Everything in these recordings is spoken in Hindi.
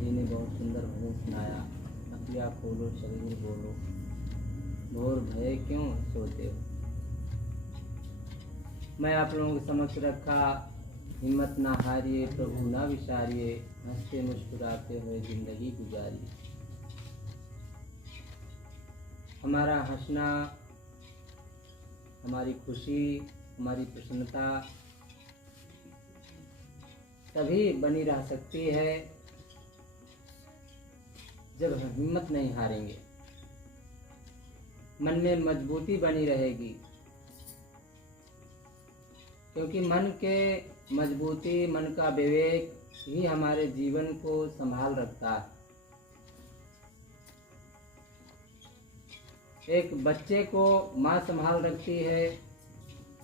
जी ने बहुत सुंदर भजन सुनाया। अखियाँ खोलो सतगुरु बोलो, भोर भये क्यों सोते हो। मैं आप लोगों के समक्ष रखा, हिम्मत ना हारिए प्रभु ना विसारिए, हंसते मुस्कुराते हुए जिंदगी गुजारिए। हमारा हंसना, हमारी खुशी, हमारी प्रसन्नता तभी बनी रह सकती है जब हम हिम्मत नहीं हारेंगे, मन में मजबूती बनी रहेगी। क्योंकि मन के मजबूती, मन का विवेक ही हमारे जीवन को संभाल रखता है। एक बच्चे को माँ संभाल रखती है,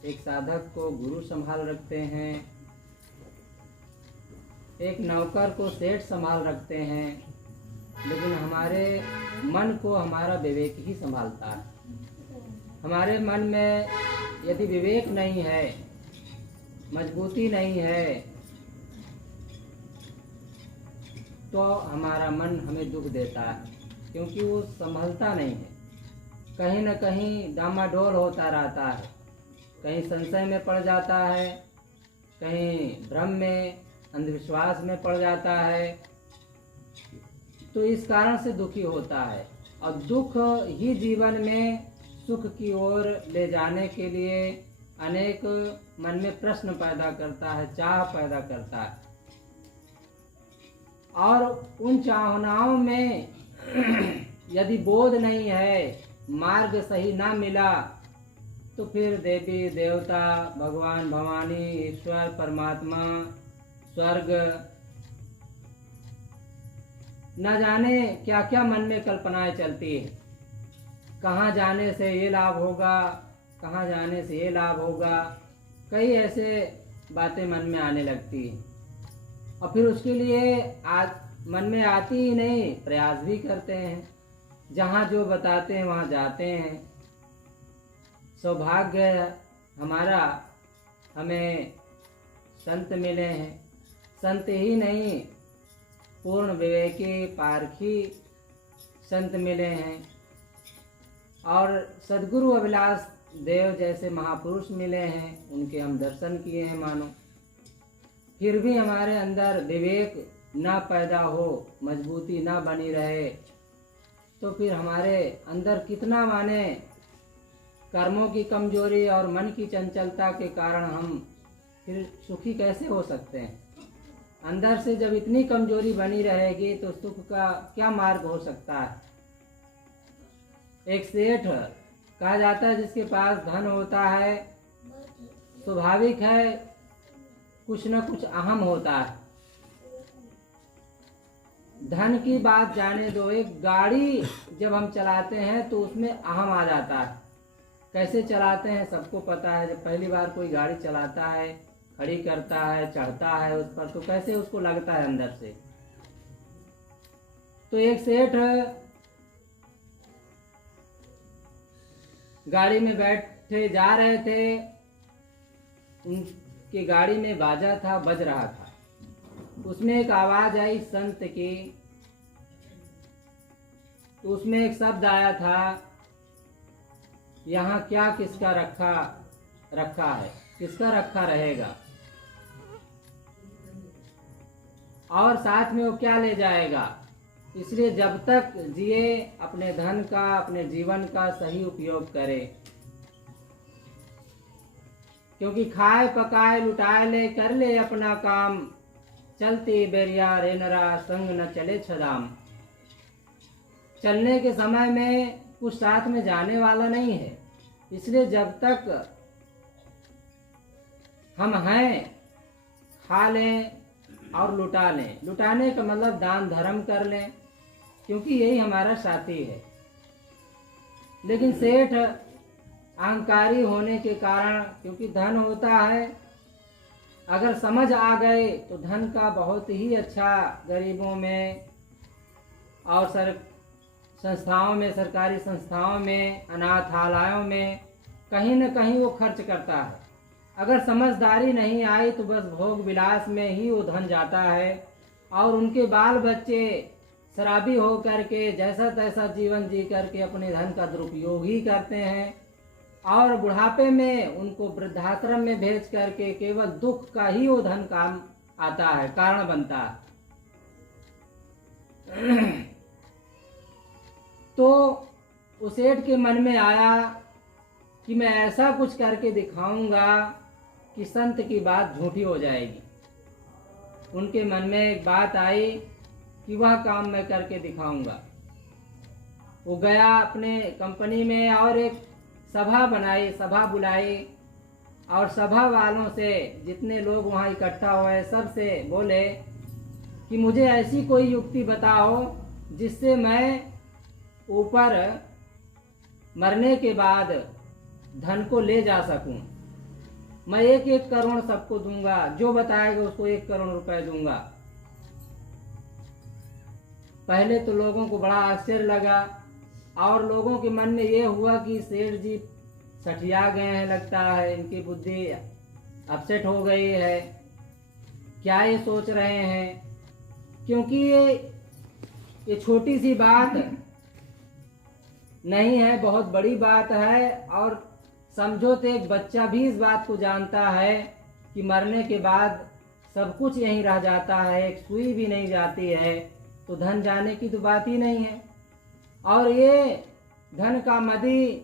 एक साधक को गुरु संभाल रखते हैं, एक नौकर को सेठ संभाल रखते हैं, लेकिन हमारे मन को हमारा विवेक ही संभालता है। हमारे मन में यदि विवेक नहीं है, मजबूती नहीं है, तो हमारा मन हमें दुख देता है, क्योंकि वो संभलता नहीं है। कहीं न कहीं डामाडोल होता रहता है, कहीं संशय में पड़ जाता है, कहीं भ्रम में, अंधविश्वास में पड़ जाता है। तो इस कारण से दुखी होता है। और दुख ही जीवन में सुख की ओर ले जाने के लिए अनेक मन में प्रश्न पैदा करता है, चाह पैदा करता है। और उन चाहनाओं में यदि बोध नहीं है, मार्ग सही ना मिला, तो फिर देवी देवता, भगवान भवानी, ईश्वर परमात्मा, स्वर्ग, न जाने क्या क्या मन में कल्पनाएं चलती है। कहाँ जाने से ये लाभ होगा, कहाँ जाने से ये लाभ होगा, कई ऐसे बातें मन में आने लगती हैं। और फिर उसके लिए मन में आती ही नहीं, प्रयास भी करते हैं, जहाँ जो बताते हैं वहाँ जाते हैं। सौभाग्य हमारा, हमें संत मिले हैं। संत ही नहीं, पूर्ण विवेकी पारखी संत मिले हैं। और सद्गुरु अभिलाष देव जैसे महापुरुष मिले हैं, उनके हम दर्शन किए हैं मानो। फिर भी हमारे अंदर विवेक ना पैदा हो, मजबूती ना बनी रहे, तो फिर हमारे अंदर कितना माने कर्मों की कमजोरी और मन की चंचलता के कारण हम फिर सुखी कैसे हो सकते हैं। अंदर से जब इतनी कमजोरी बनी रहेगी तो सुख का क्या मार्ग हो सकता है। एक सेठ कहा जाता है जिसके पास धन होता है, स्वाभाविक है कुछ न कुछ अहम होता है। धन की बात जाने दो, एक गाड़ी जब हम चलाते हैं तो उसमें अहम आ जाता है। कैसे चलाते हैं सबको पता है। जब पहली बार कोई गाड़ी चलाता है, खड़ी करता है, चढ़ता है उस पर, तो कैसे उसको लगता है अंदर से। तो एक सेठ गाड़ी में बैठे जा रहे थे, उनकी गाड़ी में बाजा था, बज रहा था। उसमें एक आवाज आई संत की, तो उसमें एक शब्द आया था, यहाँ क्या किसका रखा है, किसका रखा रहेगा, और साथ में वो क्या ले जाएगा। इसलिए जब तक जिए अपने धन का, अपने जीवन का सही उपयोग करे, क्योंकि खाए पकाए लुटाए ले कर ले अपना काम, चलती बेरिया रेनरा संग न चले छदाम। चलने के समय में कुछ साथ में जाने वाला नहीं है। इसलिए जब तक हम हैं, खा लें और लुटा लें। लुटाने का मतलब दान धर्म कर लें, क्योंकि यही हमारा साथी है। लेकिन सेठ अहंकारी होने के कारण, क्योंकि धन होता है, अगर समझ आ गए तो धन का बहुत ही अच्छा गरीबों में और संस्थाओं में, सरकारी संस्थाओं में, अनाथालयों में कहीं न कहीं वो खर्च करता है। अगर समझदारी नहीं आई तो बस भोग विलास में ही वो धन जाता है। और उनके बाल बच्चे शराबी हो करके जैसा तैसा जीवन जी करके अपने धन का दुरुपयोग ही करते हैं, और बुढ़ापे में उनको वृद्धाश्रम में भेज करके केवल दुख का ही वो धन काम आता है, कारण बनता है। तो उस सेठ के मन में आया कि मैं ऐसा कुछ करके दिखाऊंगा कि संत की बात झूठी हो जाएगी। उनके मन में एक बात आई कि वह काम मैं करके दिखाऊंगा। वो गया अपने कंपनी में और एक सभा बनाई, सभा बुलाई, और सभा वालों से, जितने लोग वहाँ इकट्ठा हुए, सबसे बोले कि मुझे ऐसी कोई युक्ति बताओ जिससे मैं ऊपर मरने के बाद धन को ले जा सकूं। मैं 1-1 करोड़ सबको दूंगा, जो बताएगा उसको 1 करोड़ रुपए दूंगा। पहले तो लोगों को बड़ा आश्चर्य लगा, और लोगों के मन में ये हुआ कि सेठ जी सठिया गए हैं, लगता है इनकी बुद्धि अपसेट हो गई है, क्या ये सोच रहे हैं। क्योंकि ये छोटी सी बात नहीं है, बहुत बड़ी बात है। और समझो तो एक बच्चा भी इस बात को जानता है कि मरने के बाद सब कुछ यहीं रह जाता है, एक सुई भी नहीं जाती है, तो धन जाने की तो बात ही नहीं है। और ये धन का मदी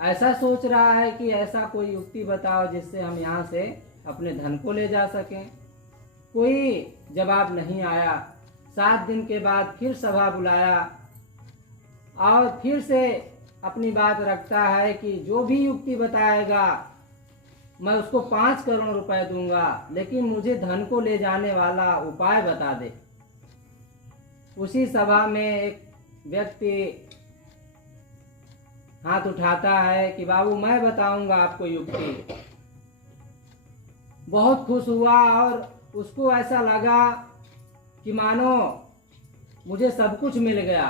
ऐसा सोच रहा है कि ऐसा कोई युक्ति बताओ जिससे हम यहाँ से अपने धन को ले जा सकें। कोई जवाब नहीं आया। 7 दिन के बाद फिर सभा बुलाया और फिर से अपनी बात रखता है कि जो भी युक्ति बताएगा मैं उसको 5 करोड़ रुपए दूंगा, लेकिन मुझे धन को ले जाने वाला उपाय बता दे। उसी सभा में एक व्यक्ति हाथ उठाता है कि बाबू मैं बताऊंगा आपको युक्ति। बहुत खुश हुआ और उसको ऐसा लगा कि मानो मुझे सब कुछ मिल गया।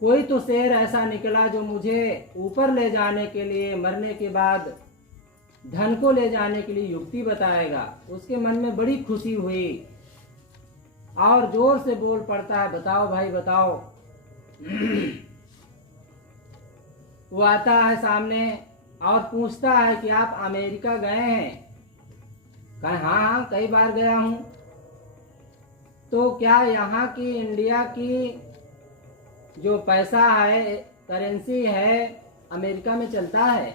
कोई तो शेर ऐसा निकला जो मुझे ऊपर ले जाने के लिए, मरने के बाद धन को ले जाने के लिए युक्ति बताएगा। उसके मन में बड़ी खुशी हुई और जोर से बोल पड़ता है, बताओ भाई बताओ। वो आता है सामने और पूछता है कि आप अमेरिका गए हैं? कहा हाँ कई बार गया हूं। तो क्या यहाँ की इंडिया की जो पैसा है, करेंसी है, अमेरिका में चलता है?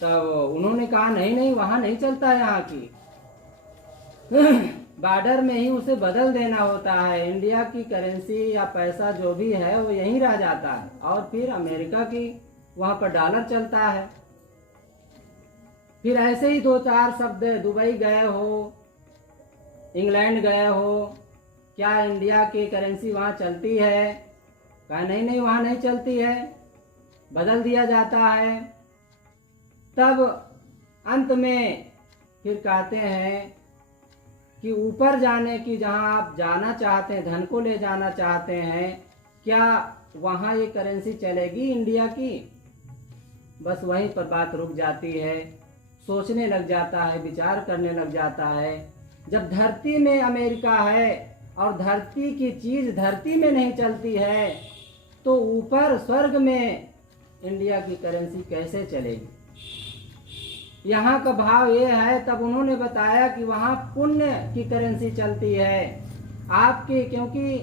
तो उन्होंने कहा नहीं वहां नहीं चलता, यहाँ की बॉर्डर में ही उसे बदल देना होता है। इंडिया की करेंसी या पैसा जो भी है वो यहीं रह जाता है, और फिर अमेरिका की वहां पर डॉलर चलता है। फिर ऐसे ही 2-4 शब्द, दुबई गए हो, इंग्लैंड गए हो, क्या इंडिया की करेंसी वहाँ चलती है? कहा नहीं वहाँ नहीं चलती है, बदल दिया जाता है। तब अंत में फिर कहते हैं कि ऊपर जाने की, जहाँ आप जाना चाहते हैं, धन को ले जाना चाहते हैं, क्या वहाँ ये करेंसी चलेगी इंडिया की? बस वहीं पर बात रुक जाती है। सोचने लग जाता है, विचार करने लग जाता है। जब धरती में अमेरिका है और धरती की चीज धरती में नहीं चलती है, तो ऊपर स्वर्ग में इंडिया की करेंसी कैसे चलेगी? यहाँ का भाव ये है। तब उन्होंने बताया कि वहाँ पुण्य की करेंसी चलती है आपकी, क्योंकि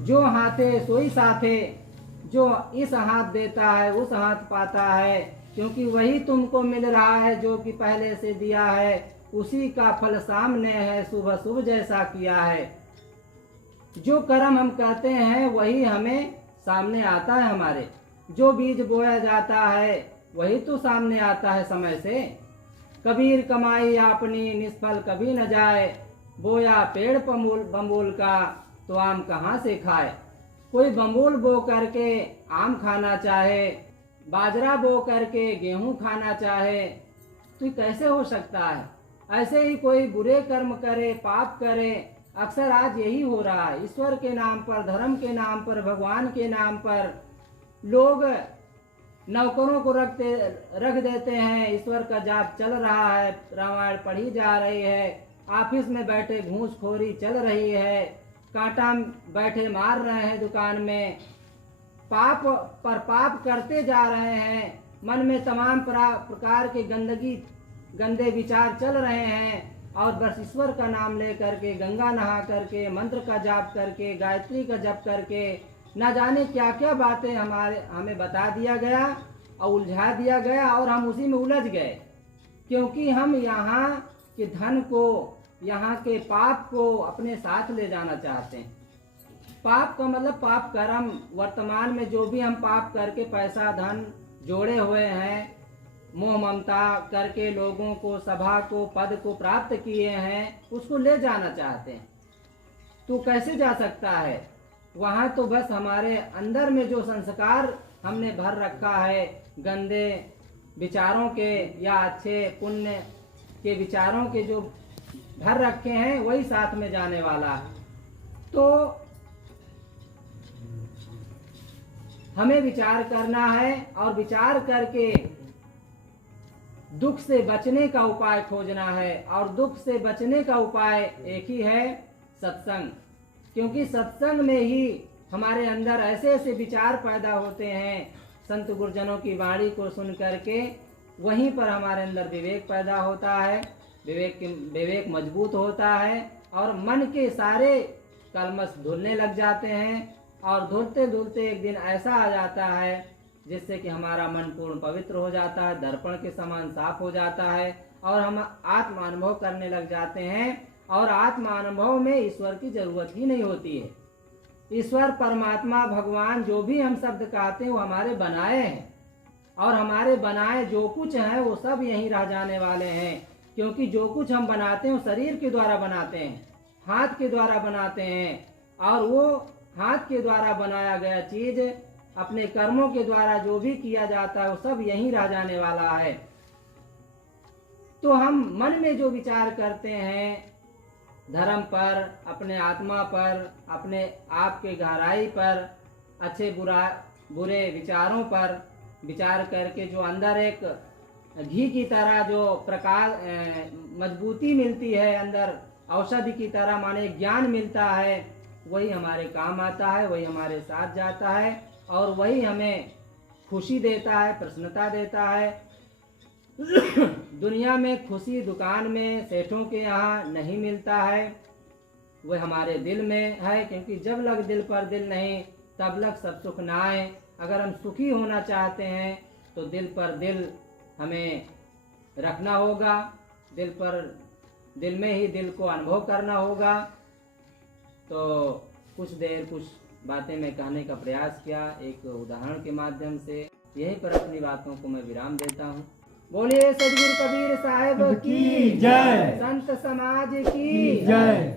जो हाथे सोई साथे, जो इस हाथ देता है उस हाथ पाता है, क्योंकि वही तुमको मिल रहा है जो कि पहले से दिया है, उसी का फल सामने है, शुभ शुभ जैसा किया है। जो कर्म हम करते हैं वही हमें सामने आता है। हमारे जो बीज बोया जाता है वही तो सामने आता है समय से। कबीर कमाई अपनी निष्फल कभी न जाए, बोया पेड़ बम्बूल का तो आम कहाँ से खाए। कोई बम्बूल बो करके आम खाना चाहे, बाजरा बो करके गेहूं खाना चाहे, तो कैसे हो सकता है? ऐसे ही कोई बुरे कर्म करे, पाप करे, अक्सर आज यही हो रहा है। ईश्वर के नाम पर, धर्म के नाम पर, भगवान के नाम पर लोग नौकरों को रख देते हैं। ईश्वर का जाप चल रहा है, रामायण पढ़ी जा रही है, ऑफिस में बैठे घूसखोरी चल रही है, कांटा बैठे मार रहे हैं दुकान में, पाप पर पाप करते जा रहे हैं, मन में तमाम प्रकार के गंदे विचार चल रहे हैं, और बस ईश्वर का नाम ले करके, गंगा नहा करके, मंत्र का जाप करके, गायत्री का जप करके, न जाने क्या क्या बातें हमें बता दिया गया और उलझा दिया गया, और हम उसी में उलझ गए, क्योंकि हम यहाँ के धन को, यहाँ के पाप को अपने साथ ले जाना चाहते हैं। पाप का मतलब पाप कर्म, वर्तमान में जो भी हम पाप करके पैसा धन जोड़े हुए हैं, मोह ममता करके लोगों को, सभा को, पद को प्राप्त किए हैं, उसको ले जाना चाहते हैं। तो कैसे जा सकता है वहाँ? तो बस हमारे अंदर में जो संस्कार हमने भर रखा है, गंदे विचारों के या अच्छे पुण्य के विचारों के जो भर रखे हैं, वही साथ में जाने वाला। तो हमें विचार करना है, और विचार करके दुख से बचने का उपाय खोजना है, और दुख से बचने का उपाय एक ही है, सत्संग। क्योंकि सत्संग में ही हमारे अंदर ऐसे ऐसे विचार पैदा होते हैं, संत गुरुजनों की वाणी को सुन करके वहीं पर हमारे अंदर विवेक पैदा होता है, विवेक मजबूत होता है, और मन के सारे कलमश धुलने लग जाते हैं, और धुलते धुलते एक दिन ऐसा आ जाता है जिससे कि हमारा मन पूर्ण पवित्र हो जाता है, दर्पण के समान साफ हो जाता है, और हम आत्मानुभव करने लग जाते हैं, और आत्मानुभव में ईश्वर की जरूरत ही नहीं होती है। ईश्वर, परमात्मा, भगवान जो भी हम शब्द कहते हैं वो हमारे बनाए हैं, और हमारे बनाए जो कुछ है वो सब यहीं रह जाने वाले हैं। क्योंकि जो कुछ हम बनाते हैं वो शरीर के द्वारा बनाते हैं, हाथ के द्वारा बनाते हैं, और वो हाथ के द्वारा बनाया गया चीज अपने कर्मों के द्वारा जो भी किया जाता है वो सब यहीं रह जाने वाला है। तो हम मन में जो विचार करते हैं धर्म पर, अपने आत्मा पर, अपने आप के गहराई पर, अच्छे बुरे विचारों पर विचार करके जो अंदर एक घी की तरह जो प्रकाश मजबूती मिलती है, अंदर औषधि की तरह माने ज्ञान मिलता है, वही हमारे काम आता है, वही हमारे साथ जाता है, और वही हमें खुशी देता है, प्रसन्नता देता है। दुनिया में खुशी दुकान में, सेठों के यहाँ नहीं मिलता है, वह हमारे दिल में है। क्योंकि जब लग दिल पर दिल नहीं, तब लग सब सुख नाए। अगर हम सुखी होना चाहते हैं तो दिल पर दिल हमें रखना होगा, दिल में ही दिल को अनुभव करना होगा। तो कुछ बातें मैं कहने का प्रयास किया एक उदाहरण के माध्यम से। यहीं पर अपनी बातों को मैं विराम देता हूँ। बोलिए सदगुरु कबीर साहिब की जय, संत समाज की जय।